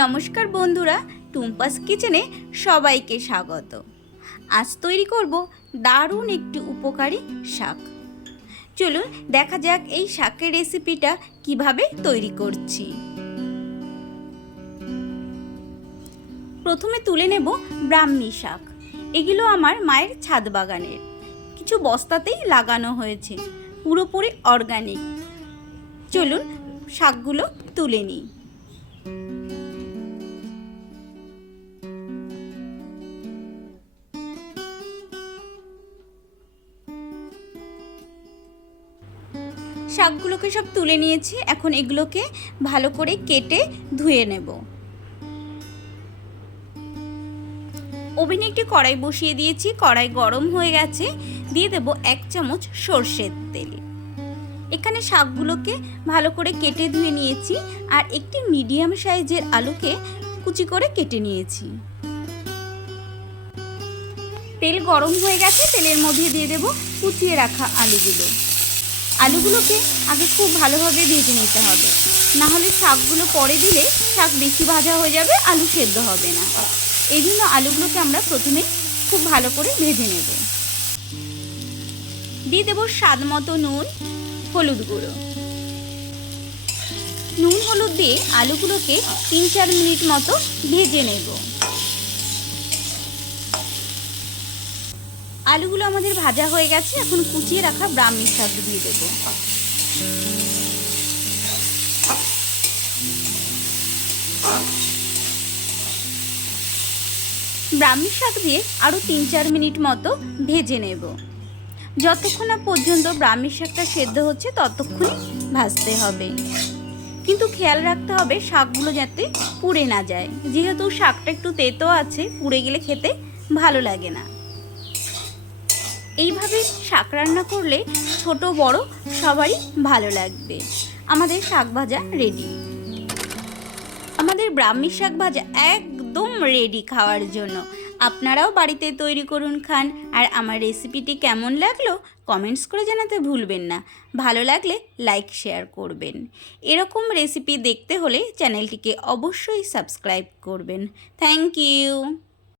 নমস্কার বন্ধুরা, টুম্পাস কিচেনে সবাইকে স্বাগত। আজ তৈরি করব দারুণ একটি উপকারী শাক। চলুন দেখা যাক এই শাকের রেসিপিটা কীভাবে তৈরি করছি। প্রথমে তুলে নেব ব্রাহ্মী শাক। এগুলো আমার মায়ের ছাদ বাগানের। কিছু বস্তাতেই লাগানো হয়েছে। পুরোপুরি অর্গানিক চলুন শাকগুলো তুলে নিই। শাকগুলোকে সব তুলে নিয়েছি। এখন এগুলোকে ভালো করে কেটে ধুয়ে নেব। ওভেনে একটি কড়াই বসিয়ে দিয়েছি। কড়াই গরম হয়ে গেছে। দিয়ে দেব এক চামচ সর্ষের তেল। এখানে শাকগুলোকে ভালো করে কেটে ধুয়ে নিয়েছি আর একটি মিডিয়াম সাইজের আলুকে কুচি করে কেটে নিয়েছি। তেল গরম হয়ে গেছে। তেলের মধ্যে দিয়ে দেব কুচিয়ে রাখা আলুগুলো। আলুগুলোকে আগে খুব ভালোভাবে ভেজে নিতে হবে। না হলে শাকগুলো পরে দিলে শাক বেশি ভাজা হয়ে যাবে, আলু সেদ্ধ হবে না। এই জন্য আলুগুলোকে আমরা প্রথমে খুব ভালো করে ভেজে নেব। দিয়ে দেবো স্বাদ মতো নুন, হলুদ গুঁড়ো। নুন, হলুদ দিয়ে আলুগুলোকে তিন চার মিনিট মতো ভেজে নেব। আলুগুলো আমাদের ভাজা হয়ে গেছে, এখন কুচিয়ে রাখা ব্রাহ্মী শাক দিয়ে দেব। ব্রাহ্মী শাক দিয়ে আরও তিন চার মিনিট মতো ভেজে নেব। যতক্ষণ না পর্যন্ত ব্রাহ্মী শাকটা সেদ্ধ হচ্ছে, ততক্ষণই ভাজতে হবে। কিন্তু খেয়াল রাখতে হবে শাকগুলো যাতে পুড়ে না যায়। যেহেতু শাকটা একটু তেতো আছে, পুড়ে গেলে খেতে ভালো লাগে না। এইভাবে শাক রান্না করলে ছোট, বড় সবারই ভালো লাগবে। আমাদের শাক ভাজা রেডি আমাদের ব্রাহ্মী শাক ভাজা একদম রেডি খাওয়ার জন্য। আপনারাও বাড়িতে তৈরি করুন খান। আর আমার রেসিপিটি কেমন লাগল কমেন্টস করে জানাতে ভুলবেন না। ভালো লাগলে লাইক শেয়ার করবেন। এরকম রেসিপি দেখতে হলে চ্যানেলটিকে অবশ্যই সাবস্ক্রাইব করবেন। Thank you